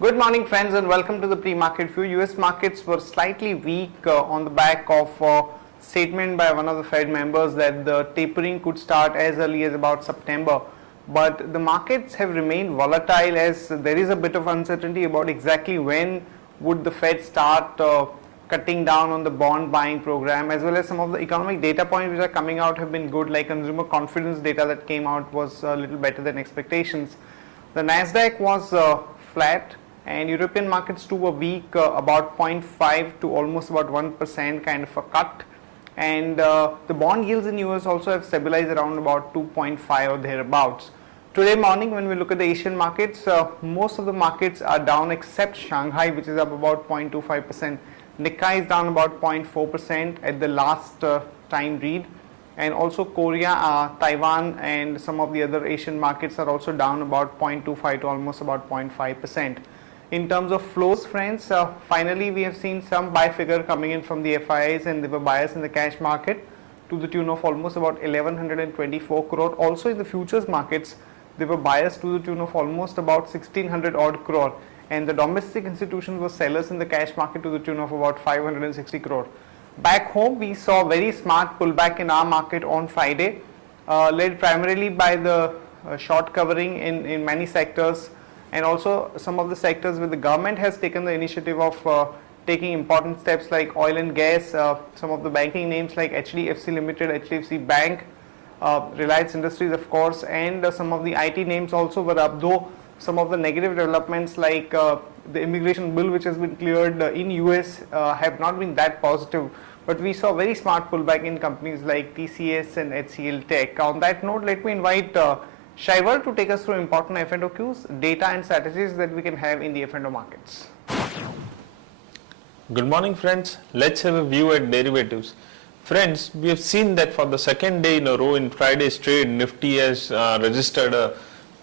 Good morning friends and welcome to the pre-market view. US markets were slightly weak on the back of statement by one of the Fed members that the tapering could start as early as about September. But the markets have remained volatile as there is a bit of uncertainty about exactly when would the Fed start cutting down on the bond buying program, as well as some of the economic data points which are coming out have been good, like consumer confidence data that came out was a little better than expectations. The Nasdaq was flat and European markets too were weak, about 0.5 to almost about 1% kind of a cut, and the bond yields in US also have stabilized around about 2.5 or thereabouts. Today morning when we look at the Asian markets, most of the markets are down except Shanghai, which is up about 0.25%. Nikkei is down about 0.4% at the last time read, and also Korea, Taiwan and some of the other Asian markets are also down about 0.25 to almost about 0.5%. In terms of flows, friends, finally we have seen some buy figure coming in from the FIIs, and there were buyers in the cash market to the tune of almost about 1124 crore. Also in the futures markets, there were buyers to the tune of almost about 1600 odd crore, and the domestic institutions were sellers in the cash market to the tune of about 560 crore. Back home, we saw very smart pullback in our market on Friday, led primarily by the short covering in many sectors, and also some of the sectors where the government has taken the initiative of taking important steps like oil and gas, some of the banking names like HDFC Limited, HDFC Bank, Reliance Industries of course, and some of the IT names also were up, though some of the negative developments like the immigration bill which has been cleared in US have not been that positive, but we saw very smart pullback in companies like TCS and HCL Tech. On that note, let me invite Shaivar to take us through important F&O cues, data and strategies that we can have in the F&O markets. Good morning friends, let's have a view at derivatives. Friends, we have seen that for the second day in a row in Friday's trade, Nifty has registered a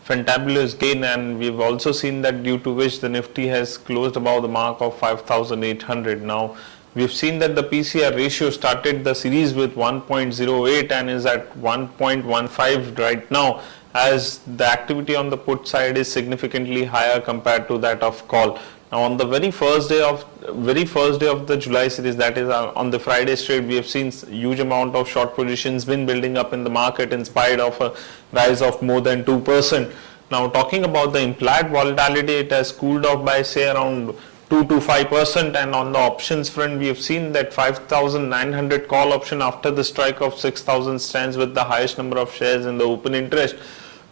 fantabulous gain, and we've also seen that due to which the Nifty has closed above the mark of 5,800. Now, we've seen that the PCR ratio started the series with 1.08 and is at 1.15 right now, as the activity on the put side is significantly higher compared to that of call. Now, on the very first day of the July series, that is on the Friday's trade, we have seen huge amount of short positions been building up in the market in spite of a rise of more than 2%. Now, talking about the implied volatility, it has cooled off by say around 2 to 5%, and on the options front, we have seen that 5,900 call option after the strike of 6,000 stands with the highest number of shares in the open interest.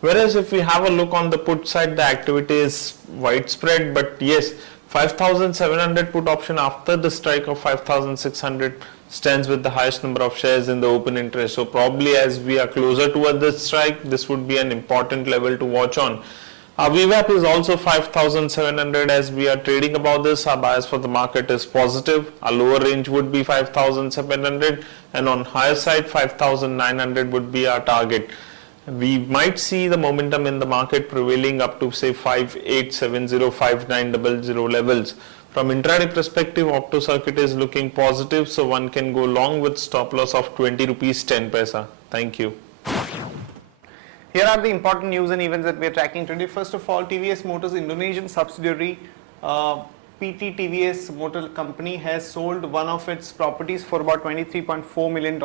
Whereas if we have a look on the put side, the activity is widespread, but yes, 5,700 put option after the strike of 5,600 stands with the highest number of shares in the open interest. So probably as we are closer towards the strike, this would be an important level to watch on. Our VWAP is also 5,700 as we are trading above this. Our bias for the market is positive. Our lower range would be 5,700, and on higher side 5,900 would be our target. We might see the momentum in the market prevailing up to say 5870, 5900 levels. From intraday perspective, Opto circuit is looking positive, so one can go long with stop loss of 20 rupees 10 paisa. Thank you. Here are the important news and events that we are tracking today. First of all, TVS Motors Indonesian subsidiary, PT TVS Motor Company, has sold one of its properties for about $23.4 million,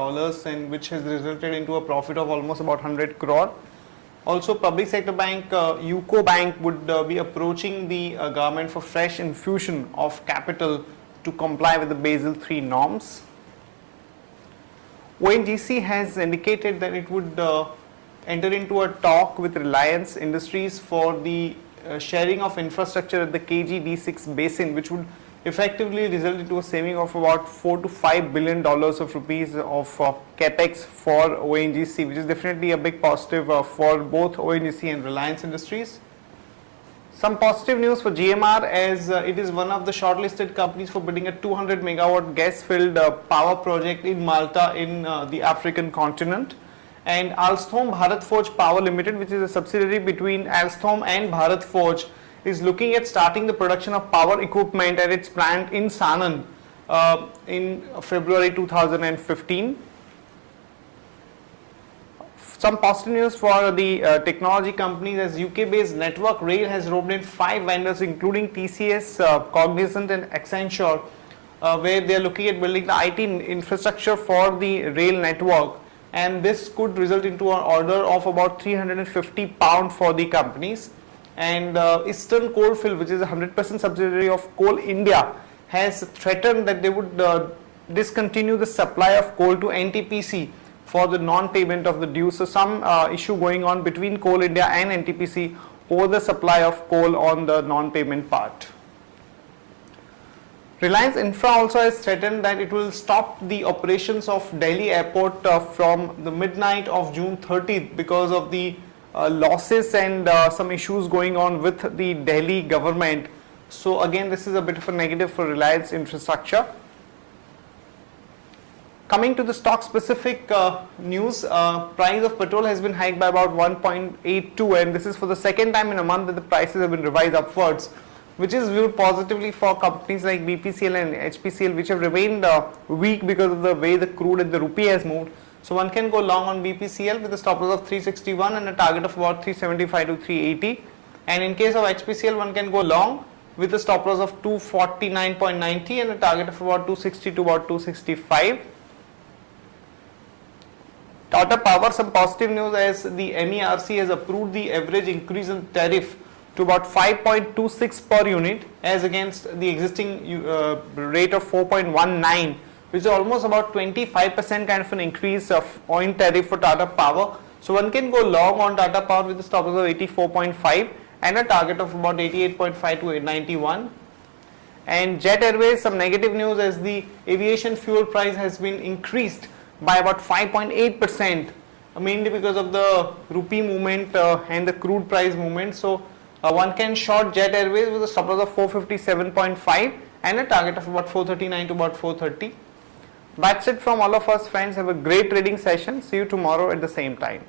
and which has resulted into a profit of almost about 100 crore. Also, public sector bank UCO Bank would be approaching the government for fresh infusion of capital to comply with the Basel III norms. ONGC has indicated that it would enter into a talk with Reliance Industries for the sharing of infrastructure at the KG-D6 basin, which would effectively result into a saving of about $4 to $5 billion of rupees of capex for ONGC, which is definitely a big positive for both ONGC and Reliance Industries. Some positive news for GMR, as it is one of the shortlisted companies for building a 200 megawatt gas-filled power project in Malta in the African continent. And Alstom Bharat Forge Power Limited, which is a subsidiary between Alstom and Bharat Forge, is looking at starting the production of power equipment at its plant in Sanand in February 2015. Some positive news for the technology companies, as UK-based Network Rail has roped in 5 vendors including TCS, Cognizant and Accenture, where they are looking at building the IT infrastructure for the rail network, and this could result into an order of about £350 for the companies. And Eastern Coalfield, which is a 100% subsidiary of Coal India, has threatened that they would discontinue the supply of coal to NTPC for the non-payment of the dues. So some issue going on between Coal India and NTPC over the supply of coal on the non-payment part. Reliance Infra also has threatened that it will stop the operations of Delhi airport from the midnight of June 30th because of the losses and some issues going on with the Delhi government. So again, this is a bit of a negative for Reliance Infrastructure. Coming to the stock specific news, price of petrol has been hiked by about 1.82, and this is for the second time in a month that the prices have been revised upwards, which is viewed positively for companies like BPCL and HPCL, which have remained weak because of the way the crude and the rupee has moved. So one can go long on BPCL with a stop loss of 361 and a target of about 375 to 380, and in case of HPCL one can go long with a stop loss of 249.90 and a target of about 260 to about 265. Tata Power, some positive news as the MERC has approved the average increase in tariff to about 5.26 per unit as against the existing rate of 4.19, which is almost about 25% kind of an increase of oil tariff for Tata Power. So one can go long on Tata Power with a stop loss of 84.5 and a target of about 88.5 to 91. And Jet Airways, some negative news as the aviation fuel price has been increased by about 5.8%, mainly because of the rupee movement and the crude price movement. So one can short Jet Airways with a stop loss of 457.5 and a target of about 439 to about 430. That's it from all of us, friends. Have a great trading session. See you tomorrow at the same time.